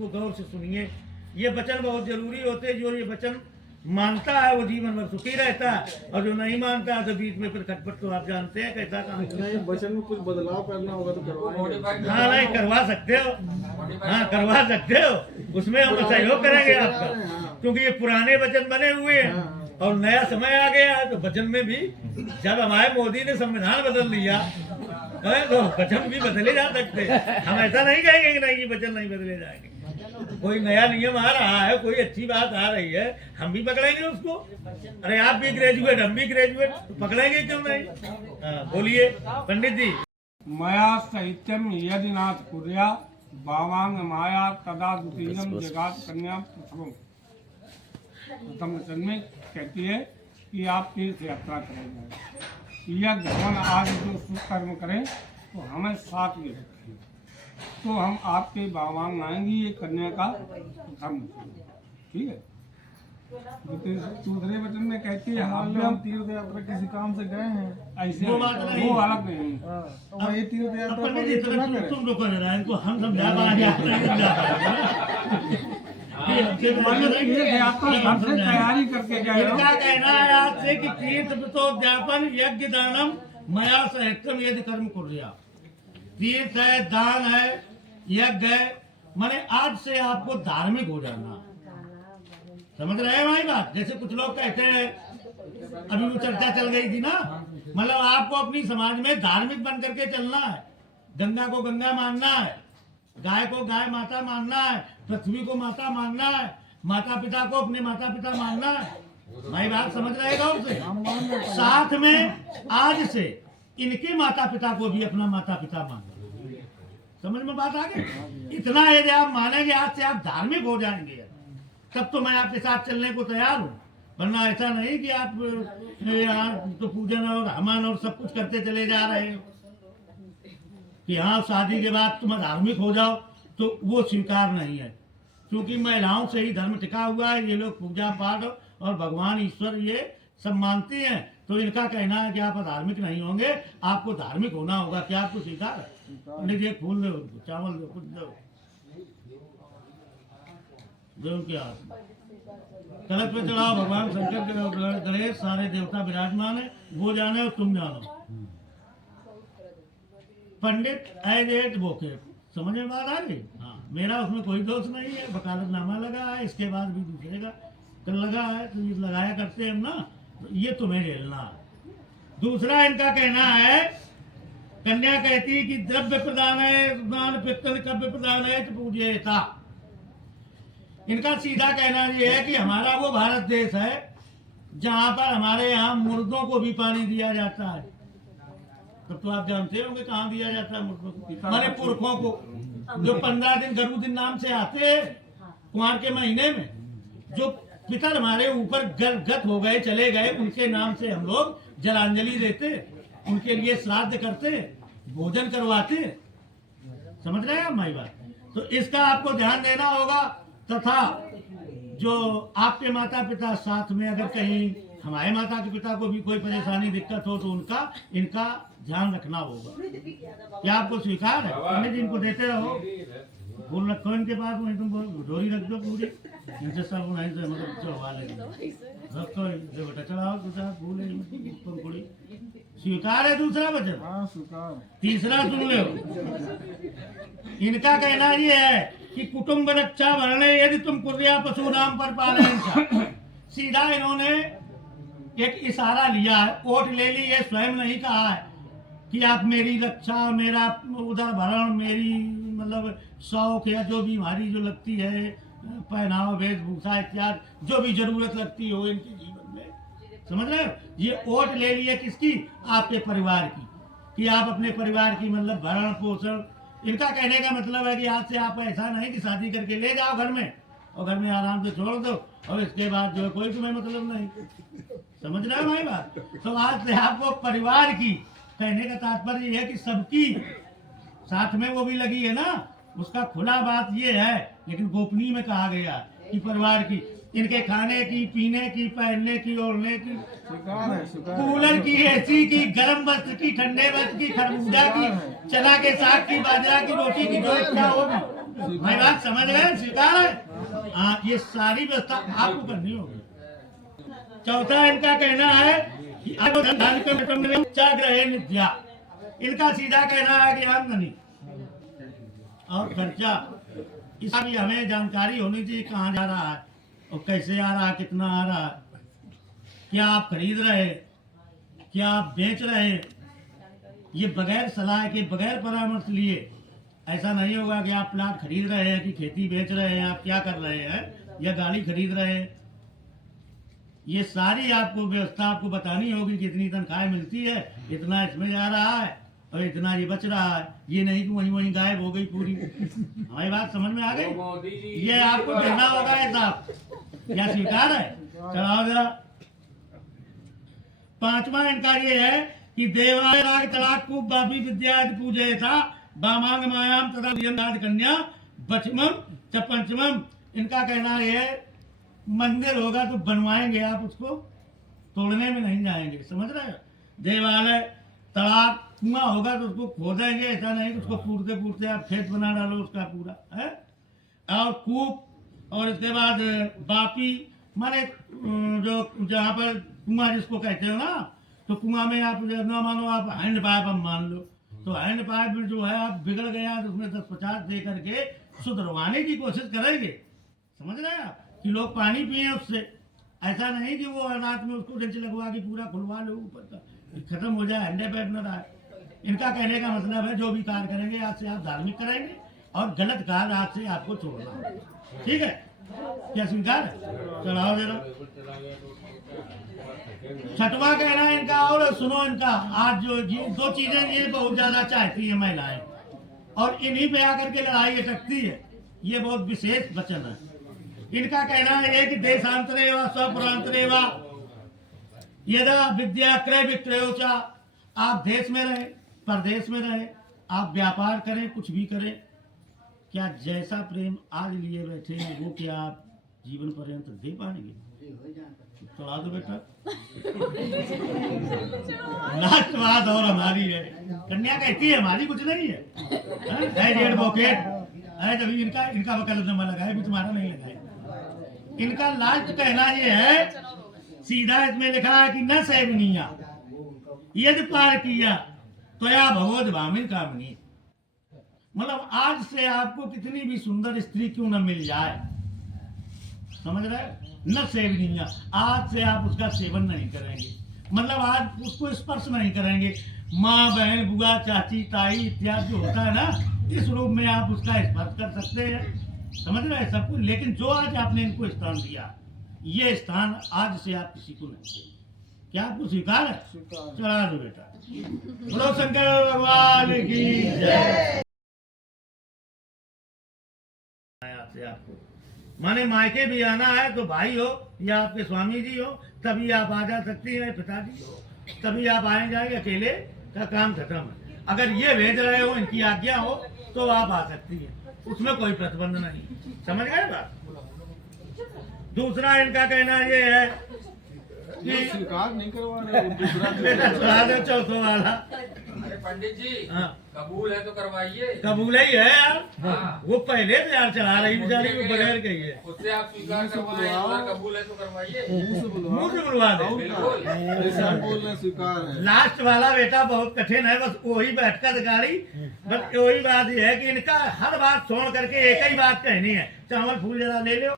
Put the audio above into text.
को गौर से सुनिए। ये वचन बहुत जरूरी होते हैं। जो ये वचन मानता है वो जीवन भर सुखी रहता है, और जो नहीं मानता है तो बीच में फिर खटपट, तो आप जानते हैं कैसा काम है। नहीं, वचन में कुछ बदलाव करना होगा तो करवाएंगे। हाँ नहीं, करवा सकते हो, हाँ करवा सकते हो, उसमें हम सहयोग करेंगे आपका, क्योंकि ये पुराने वचन बने हुए हैं और नया समय आ गया है। तो वचन में भी जब हमारे मोदी ने संविधान बदल दिया तो वचन भी बदले जा सकते हैं। हम ऐसा नहीं कहेंगे कि नहीं ये वचन नहीं बदले जाएंगे। कोई नया नियम आ रहा है, कोई अच्छी बात आ रही है, हम भी पकड़ेंगे उसको। अरे आप भी ग्रेजुएट, हम भी ग्रेजुएट, तो पकड़ेंगे क्यों नहीं। बोलिए पंडित जी। मया साहित्यम यदि नाथ कुर्या भावांग माया तदा द्वितीयम जगात कन्या पुष्पम। प्रथम वचन में कहती है कि आप तीर्थ यात्रा करेंगे, यज्ञ हवन आदि जो शुभ कर्म करें तो हमें साथ में रखें, तो हम आपके भावांग आएंगी। ये कन्या का धर्म, ठीक है। दूसरे वचन में कहती है हम तीर्थ यात्रा किसी काम से गए हैं, ऐसे वो बात नहीं। वो अलग नहीं। तो वही तीर्थ यात्रा पंडित जी पवित्र न करें। तुम रुको जरा, इनको हम समझा पाएंगे, आप नहीं समझा पाएंगे। तैयारी करके गए हो। इनका कहना है आज से कि तीर्थ व्रतोद्यापन यज्ञ दानम मया साहित्यम यदि कर्म कुर्या। तीर्थ है, दान है, यज्ञ है, माने आज से आपको धार्मिक हो जाना। समझ रहे हैं भाई बात। जैसे कुछ लोग कहते हैं, अभी वो चर्चा चल गई थी ना, मतलब आपको अपनी समाज में धार्मिक बन करके चलना है। गंगा को गंगा मानना है, गाय को गाय माता मानना है, पृथ्वी को माता मानना है, माता पिता को अपने माता पिता मानना है। भाई बात समझ रहे गौर से। साथ में आज से इनके माता पिता को भी अपना माता पिता मानना। समझ में बात आ गई। इतना यदि आप मानेंगे, आज से आप धार्मिक हो जाएंगे, तब तो मैं आपके साथ चलने को तैयार हूँ। वरना ऐसा नहीं कि आप यहाँ तो पूजन और हवन और सब कुछ करते चले जा रहे हो कि हाँ शादी के बाद तुम धार्मिक हो जाओ, तो वो स्वीकार नहीं है। क्योंकि महिलाओं से ही धर्म टिका हुआ है। ये लोग पूजा पाठ और भगवान ईश्वर ये सब मानते हैं। तो इनका कहना है कि आप धार्मिक नहीं होंगे, आपको धार्मिक होना होगा। क्या आपको स्वीकार है? पंडित जी फूल दो, चावल दो, कुछ दो, क्या कलश पे चढ़ाओ। भगवान शंकर के गणेश सारे देवता विराजमान है, वो जाने और तुम जानो। पंडित एज एट बोके, समझ में बात आ गई। हाँ, मेरा उसमें कोई दोष नहीं है। वकालतनामा लगा है, इसके बाद भी दूसरे का कल लगा है, तो ये लगाया करते हैं हम ना, तो ये तुम्हें झेलना है। दूसरा इनका कहना है, कन्या कहती है कि द्रव्य प्रदान है, दान पित्तल कव्य प्रदान है, तो पूज्यता। इनका सीधा कहना ये है कि हमारा वो भारत देश है जहाँ पर हमारे यहाँ मुर्दों को भी पानी दिया जाता है। तब तो आप जानते होंगे कहाँ दिया जाता है मुर्दों को, हमारे पुरखों को। जो 15 दिन गरु दिन नाम से आते हैं कुमार के महीने में, जो पितर हमारे ऊपर गत हो गए, चले गए, उनके नाम से हम लोग जलांजलि देते, उनके लिए श्राद्ध करते, भोजन करवाते। समझ रहे हैं आप हमारी बात। तो इसका आपको ध्यान देना होगा। तथा जो आपके माता पिता साथ में, अगर कहीं हमारे माता के पिता को भी कोई परेशानी दिक्कत हो, तो उनका इनका ध्यान रखना होगा। क्या आपको स्वीकार है? पंडित जी इनको देते रहो, फूल रखो इनके पास, वहीं तुम डोरी रख दो पूरी, इनसे सब नहीं से मतलब चढ़वा लेंगे। रखो बेटा, चढ़ाओ दूसरा फूल पंखुड़ी। स्वीकार है दूसरा वचन? हाँ स्वीकार। तीसरा सुन लो। इनका कहना ये है कि कुटुंब रक्षा भरणे यदि तुम कुर्या पशु नाम पर पाले। सीधा इन्होंने एक इशारा लिया है, ओट ले ली। ये स्वयं नहीं कहा है कि आप मेरी रक्षा, मेरा उधर भरण, मेरी मतलब शौक या जो भी हमारी जो लगती है, पहनावा वेशभूषा इत्यादि जो भी जरूरत लगती हो इनके जीवन में। समझ रहे हो? ये ओट ले ली है किसकी? आपके परिवार की, कि आप अपने परिवार की मतलब भरण पोषण। इनका कहने का मतलब है कि आज से आप ऐसा नहीं कि शादी करके ले जाओ घर में और घर में आराम से छोड़ दो और इसके बाद जो है कोई तुम्हें मतलब नहीं। समझ रहे हो भाई बात। तो आज से आपको परिवार की, कहने का तात्पर्य ये है कि सबकी साथ में वो भी लगी है ना, उसका खुला बात ये है, लेकिन गोपनीय में कहा गया कि परिवार की। इनके खाने की, पीने की, पहनने की, ओढ़ने की, स्वीकार है, स्वीकार है। कूलर की, एसी की, गर्म वस्त्र की, ठंडे वस्त्र की, खरबूजा की, चना के साग की, बाजरा की रोटी की, जो इच्छा होगी। मैं बात समझ गए? स्वीकार है। हाँ, ये सारी व्यवस्था आपको करनी होगी। चौथा इनका कहना है कि ग्रह नित्या, इनका सीधा कहना है कि आमदनी और खर्चा, इसका भी हमें जानकारी होनी चाहिए, कहाँ जा रहा है और कैसे आ रहा है, कितना आ रहा है, क्या आप खरीद रहे, क्या आप बेच रहे। ये बगैर सलाह के, बगैर परामर्श लिए ऐसा नहीं होगा कि आप प्लाट खरीद रहे हैं कि खेती बेच रहे हैं, आप क्या कर रहे हैं या गाड़ी खरीद रहे हैं। ये सारी आपको व्यवस्था आपको बतानी होगी कि इतनी तनख्वाह मिलती है, इतना इसमें जा रहा है और इतना ये बच रहा है। ये नहीं कि वहीं वहीं गायब हो गई पूरी। हमारी बात समझ में आ गई? ये आपको कहना होगा ये साहब, क्या स्वीकार है? चलाओ जरा। पांचवा इनका ये है कि देवालय राग तलाक को बापी विद्या पूजे था बामांग मायाम तथा कन्या बचमम च पंचमम। इनका कहना है मंदिर होगा तो बनवाएंगे आप, उसको तोड़ने में नहीं जाएंगे। समझ रहे हो? देवालय, तालाब, कुआं होगा तो उसको खोदेंगे, ऐसा नहीं कि उसको पूरते पूरते आप खेत बना डालो उसका पूरा है। और कूप, और इसके बाद बापी माने जो जहाँ पर कुआं जिसको कहते हो ना, तो कुआं में आप ना मानो आप हैंड पाइप हम मान लो, तो हैंड पाइप में जो है आप बिगड़ गया तो उसमें 10-50 दे करके सुधरवाने की कोशिश करेंगे। समझ रहे हैं आप? कि लोग पानी पिए उससे, ऐसा नहीं कि वो रात में उसको डेंच लगवा के पूरा खुलवा लो ऊपर का, खत्म हो जाए, हंडे पैट न रहा। इनका कहने का मतलब है जो भी कार्य करेंगे आज से आप धार्मिक करेंगे और गलत कार्य आज से आपको छोड़ना होगा। ठीक है? क्या स्वीकार है? चढ़ाओ जरा। छठवा कहना है इनका, और सुनो इनका, आज जो ये दो चीजें ये बहुत ज्यादा चाहती है महिलाएं और इन्हीं पे आकर के लड़ाई अटकती है। ये बहुत विशेष वचन है। इनका कहना है कि देशांतरे व स्वप्रांतरे व यदा विद्या क्रय विक्रय चा, आप देश में रहे, परदेश में रहे, आप व्यापार करें, कुछ भी करें, क्या जैसा प्रेम आज लिए बैठे हैं वो क्या आप जीवन पर्यंत दे पाएंगे? चढ़ा दो बेटा। लास्ट बात और हमारी है, कन्या कहती है हमारी कुछ नहीं है, एडवोकेट है, जब इनका वकालतनामा लगाए भी तुम्हारा नहीं लगाए। इनका लास्ट कहना ये है, सीधा इसमें लिखा है कि न सेवनिया यदि पार किया तो या भगवत भामिन कामनी। मतलब आज से आपको कितनी भी सुंदर स्त्री क्यों न मिल जाए, समझ रहे? न सेवनिया, आज से आप उसका सेवन नहीं करेंगे, मतलब आज उसको स्पर्श नहीं करेंगे। माँ, बहन, बुआ, चाची, ताई इत्यादि जो होता है ना, इस रूप में आप उसका स्पर्श कर सकते हैं। समझ रहे हैं सब कुछ। लेकिन जो आज आपने इनको स्थान दिया, ये स्थान आज से आप किसी को नहीं देंगे। क्या आपको स्वीकार है? चढ़ा दो बेटा। बोलो शंकर भगवान की जय। आपसे आपको माने मायके भी आना है तो भाई हो या आपके स्वामी जी हो तभी आप आ जा सकती हैं, पिताजी हो तभी आप आए जाएंगे, अकेले का काम खत्म है। अगर ये भेज रहे हो, इनकी आज्ञा हो तो आप आ सकती हैं, उसमें कोई प्रतिबंध नहीं। समझ गए बात? दूसरा इनका कहना ये है कि स्वीकार नहीं करवा रहे, दूसरा चौथों वाला। अरे पंडित जी, हाँ, कबूल है तो करवाइए। कबूल ही है यार। हाँ। वो पहले से यार चला रही बेचारी, वो बगैर कही है। उससे आप स्वीकार करवाएं, अगर कबूल है तो करवाइए। मुंह से बुलवा, मुंह से बुलवा दे। बिल्कुल। ऐसा हम बोल रहे स्वीकार है। लास्ट वाला बेटा बहुत कठिन है, बस वही बैठकर गाड़ी, बस वही बात ये है कि इनका हर बात छोड़ करके एक ही बात कहनी है, चावल फूल जरा ले लो।